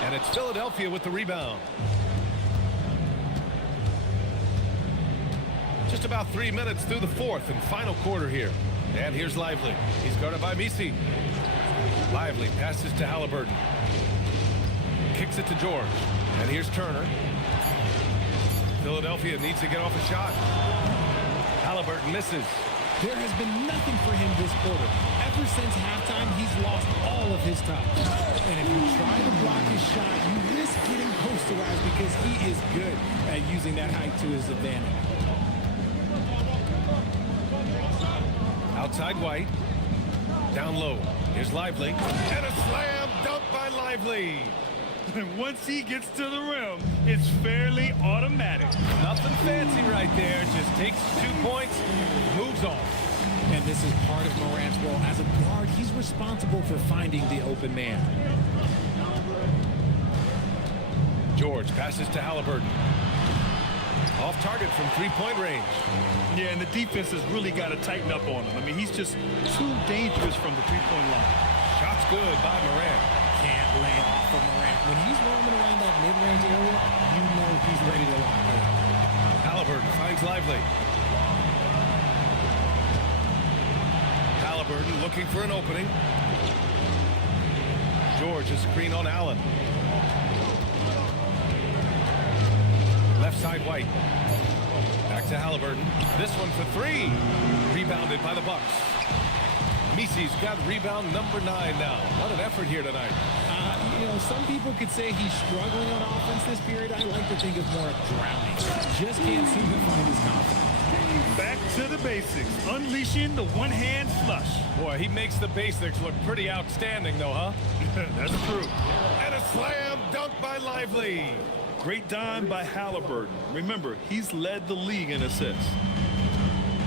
And it's Philadelphia with the rebound. Just about 3 minutes through the fourth and final quarter here. And here's Lively. He's guarded by Misi. Lively passes to Halliburton. Kicks it to George. And here's Turner. Philadelphia needs to get off a shot. Halliburton misses. There has been nothing for him this quarter. Ever since halftime, he's lost all of his touch. And if you try to block his shot, you risk getting posterized because he is good at using that height to his advantage. Outside White. Down low. Here's Lively. And a slam dunk by Lively. Once he gets to the rim, it's fairly automatic. Nothing fancy right there. Just takes 2 points, moves on. And this is part of Morant's role. As a guard, he's responsible for finding the open man. George passes to Halliburton. Off target from three-point range. Yeah, and the defense has really got to tighten up on him. I mean, he's just too dangerous from the three-point line. Shot's good by Morant. Can't lay off of Morant. When he's roaming around that mid-range area, you know he's ready to lock it up. Halliburton finds Lively. Halliburton looking for an opening. George, a screen on Allen. Left side White. Back to Halliburton. This one for three. Rebounded by the Bucks. Misi's got rebound number 9 now. What an effort here tonight. You know, some people could say he's struggling on offense this period. I like to think of more of drowning. Just can't seem to find his confidence. Back to the basics. Unleashing the one-hand flush. Boy, he makes the basics look pretty outstanding, though, huh? That's true. And a slam dunk by Lively. Great dime by Halliburton. Remember, he's led the league in assists.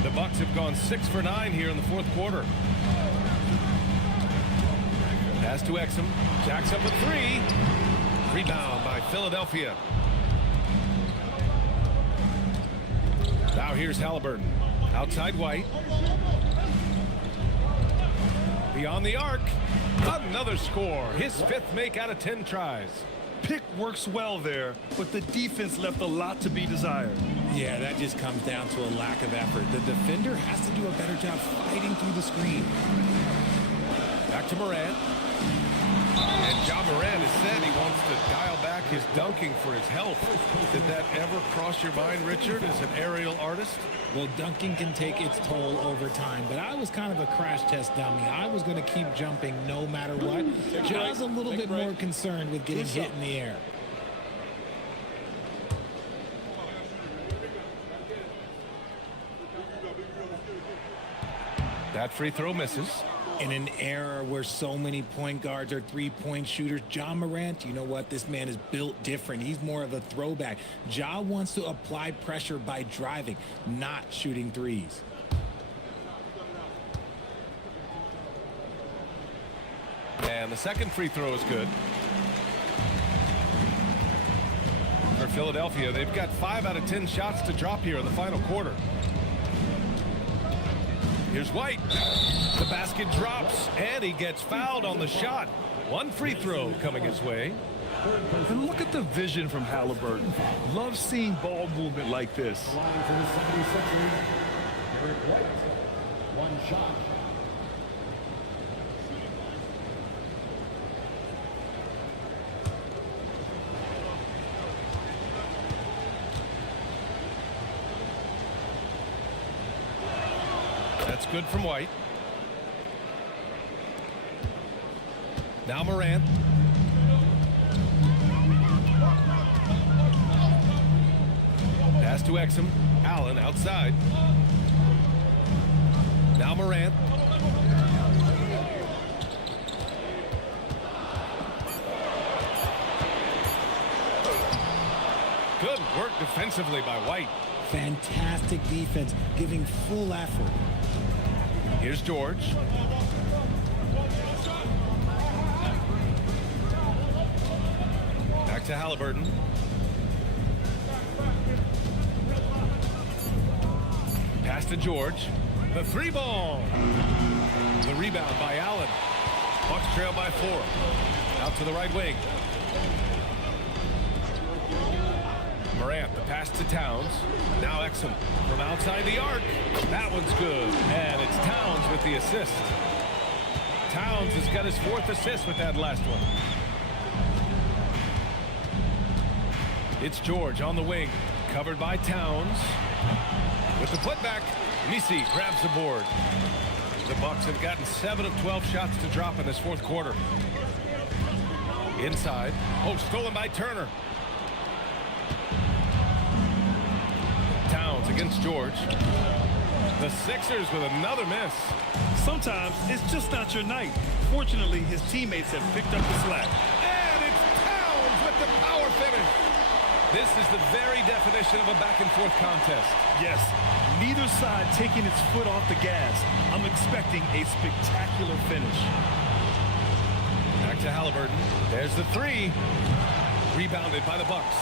The Bucks have gone 6 for 9 here in the fourth quarter. Pass to Exum. Jacks up a three. Rebound by Philadelphia. Now here's Halliburton. Outside White. Beyond the arc. Another score. His 5th make out of 10 tries. Pick works well there, but the defense left a lot to be desired. Yeah, that just comes down to a lack of effort. The defender has to do a better job fighting through the screen. Back to Morant. And John Morant has said he wants to dial back his dunking for his health. Did that ever cross your mind, Richard, as an aerial artist? Well, dunking can take its toll over time, but I was kind of a crash test dummy. I was going to keep jumping no matter what. John's a little bit more concerned with getting hit in the air. That free throw misses. In an era where so many point guards are three-point shooters, Ja Morant, you know what? This man is built different. He's more of a throwback. Ja wants to apply pressure by driving, not shooting threes. And the second free throw is good. For Philadelphia, they've got 5 out of 10 shots to drop here in the final quarter. Here's White. The basket drops, and he gets fouled on the shot. One free throw coming his way. And look at the vision from Halliburton. Love seeing ball movement like this. Line for the 76ers, Eric White. One shot. That's good from White. Now Morant. Pass to Exum. Allen outside. Now Morant. Good work defensively by White. Fantastic defense, giving full effort. Here's George. Back to Halliburton. Pass to George. The three ball. The rebound by Allen. Bucks trail by 4. Out to the right wing. Morant, the pass to Towns. Now Exum from outside the arc. That one's good. And it's Towns with the assist. Towns has got his 4th assist with that last one. It's George on the wing. Covered by Towns. With the putback, Misi grabs the board. The Bucks have gotten 7 of 12 shots to drop in this 4th quarter. Inside. Oh, stolen by Turner. Towns against George. The Sixers with another miss. Sometimes it's just not your night. Fortunately, his teammates have picked up the slack. And it's Towns with the power finish. This is the very definition of a back-and-forth contest. Yes, neither side taking its foot off the gas. I'm expecting a spectacular finish. Back to Halliburton. There's the 3. Rebounded by the Bucks.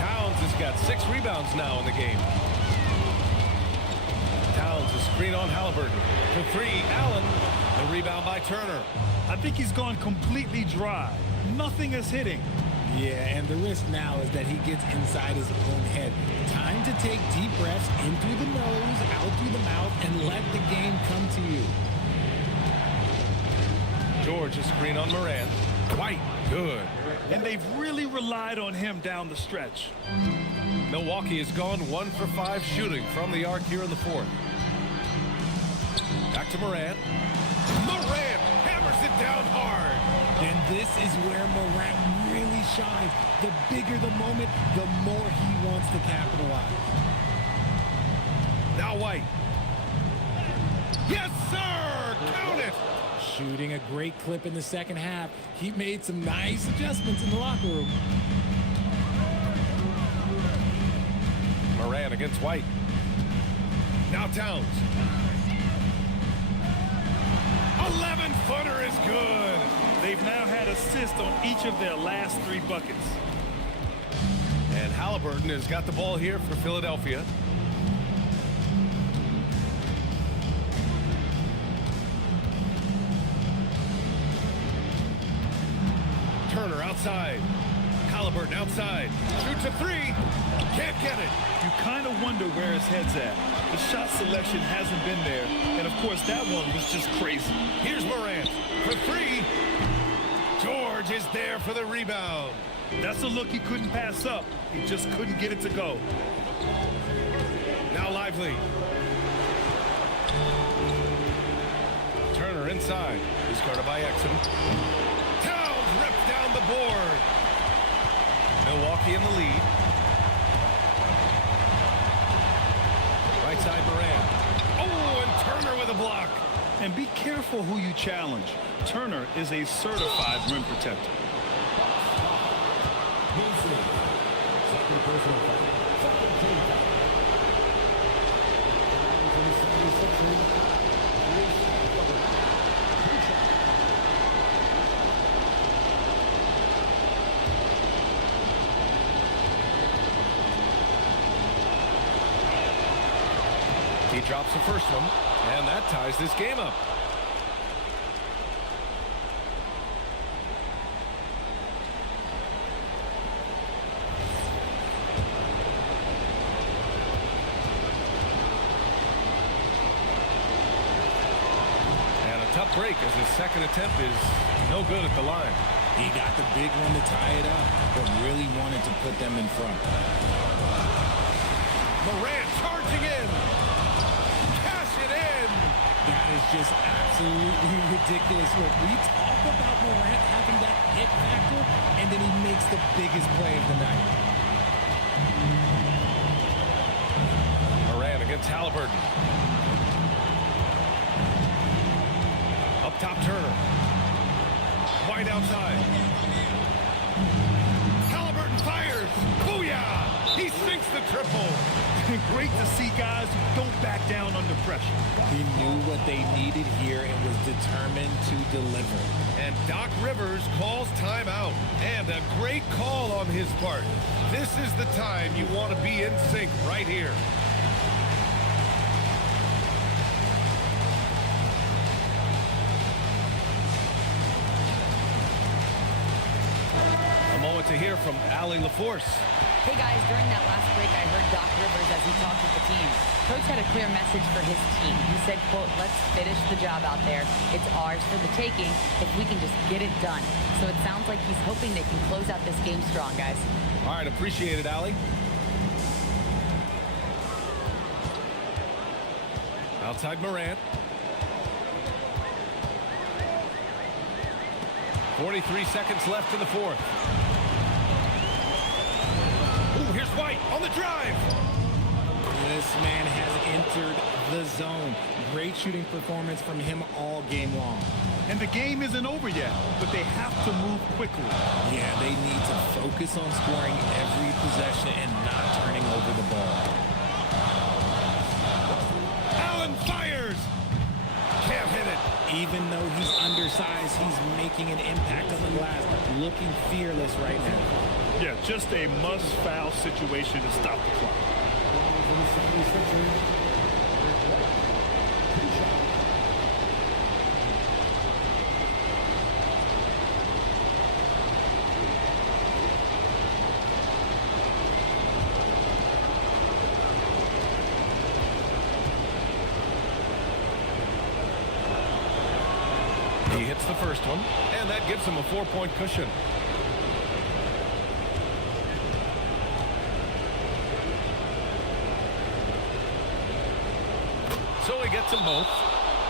Towns has got 6 rebounds now in the game. Towns a screen on Halliburton. For 3, Allen. The rebound by Turner. I think he's gone completely dry. Nothing is hitting. Yeah, and the risk now is that he gets inside his own head. Time to take deep breaths in through the nose, out through the mouth, and let the game come to you. George a screen on Morant. White, good. And they've really relied on him down the stretch. Milwaukee has gone 1 for 5 shooting from the arc here in the 4th. Back to Morant. Morant hammers it down hard. And this is where Morant really shines. The bigger the moment, the more he wants to capitalize. Now White. Yes, sir! Count it! Shooting a great clip in the second half. He made some nice adjustments in the locker room. Morant against White. Now Towns. 11-footer is good. They've now had assists on each of their last 3 buckets. And Halliburton has got the ball here for Philadelphia. Turner outside. Halliburton outside. Shoots a 3. Can't get it. You kind of wonder where his head's at. The shot selection hasn't been there. And, of course, that one was just crazy. Here's Morant for 3. George is there for the rebound. That's a look he couldn't pass up. He just couldn't get it to go. Now Lively. Turner inside. He's guarded by Exum. Towns rips down the board. Milwaukee in the lead. Right side Morant. Oh, and Turner with a block. And be careful who you challenge. Turner is a certified rim protector. He drops the first one, and that ties this game up. And a tough break as his second attempt is no good at the line. He got the big one to tie it up, but really wanted to put them in front. Morant charging in. That is just absolutely ridiculous. Look, we talk about Morant having that hit factor, and then he makes the biggest play of the night. Morant against Halliburton. Up top, Turner. White outside. Halliburton fires. Booyah! He sinks the triple. Great to see guys who don't back down under pressure. He knew what they needed here and was determined to deliver. And Doc Rivers calls timeout. And a great call on his part. This is the time you want to be in sync right here. A moment to hear from Allie LaForce. Hey guys, during that last break, I heard Doc Rivers as he talked with the team. Coach had a clear message for his team. He said, quote, let's finish the job out there. It's ours for the taking if we can just get it done. So it sounds like he's hoping they can close out this game strong, guys. All right, appreciate it, Allie. Outside Morant. 43 seconds left in the fourth. Ooh, here's White on the drive. This man has entered the zone. Great shooting performance from him all game long. And the game isn't over yet, but they have to move quickly. Yeah, they need to focus on scoring every possession and not turning over the ball. Allen fires. Can't hit it. Even though he's undersized, he's making an impact on the glass. Looking fearless right now. Yeah, just a must-foul situation to stop the clock. He hits the first one, and that gives him a 4-point cushion. So he gets them both,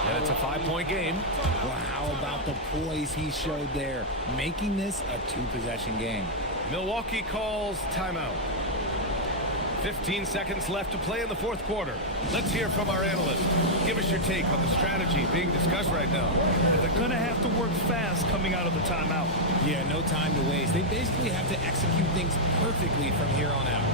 and it's a 5-point game. Well, how about the poise he showed there, making this a 2-possession game. Milwaukee calls timeout. 15 seconds left to play in the fourth quarter. Let's hear from our analyst. Give us your take on the strategy being discussed right now. They're going to have to work fast coming out of the timeout. Yeah, no time to waste. They basically have to execute things perfectly from here on out.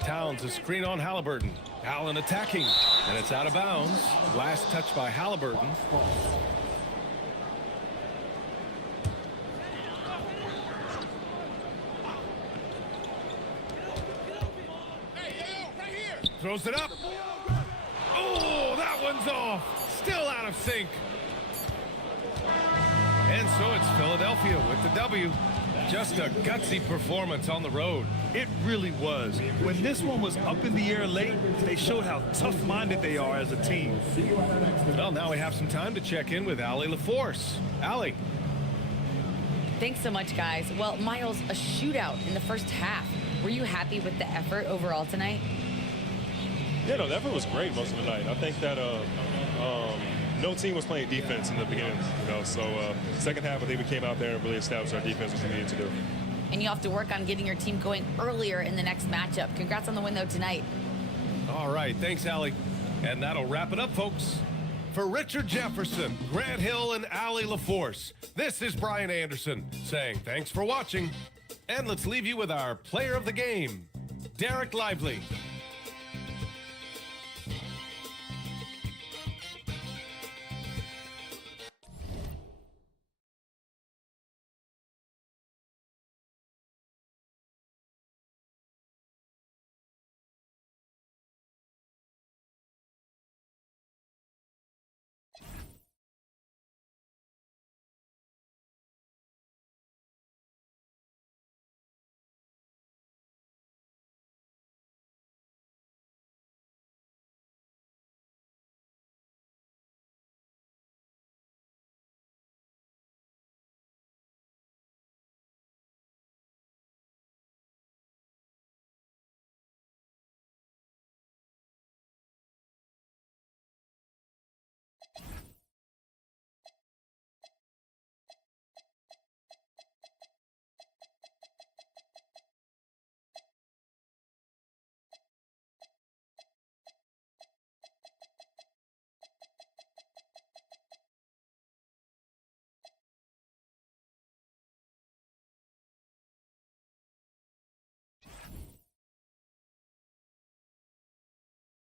Towns, a screen on Halliburton. Allen attacking, and it's out of bounds. Last touch by Halliburton. Throws it up. Oh, that one's off. Still out of sync. And so it's Philadelphia with the W. Just a gutsy performance on the road. It really was. When this one was up in the air late, they showed how tough-minded they are as a team. Well, now we have some time to check in with Allie LaForce. Allie. Thanks so much, guys. Well, Miles, a shootout in the first half. Were you happy with the effort overall tonight? Yeah, no, the effort was great most of the night. I think that no team was playing defense in the beginning, so second half I think we came out there and really established our defense, which we needed to do. And you have to work on getting your team going earlier in the next matchup. Congrats on the win, though, tonight. All right, thanks, Allie. And that'll wrap it up, folks. For Richard Jefferson, Grant Hill, and Allie LaForce, this is Brian Anderson saying thanks for watching. And let's leave you with our player of the game, Derek Lively.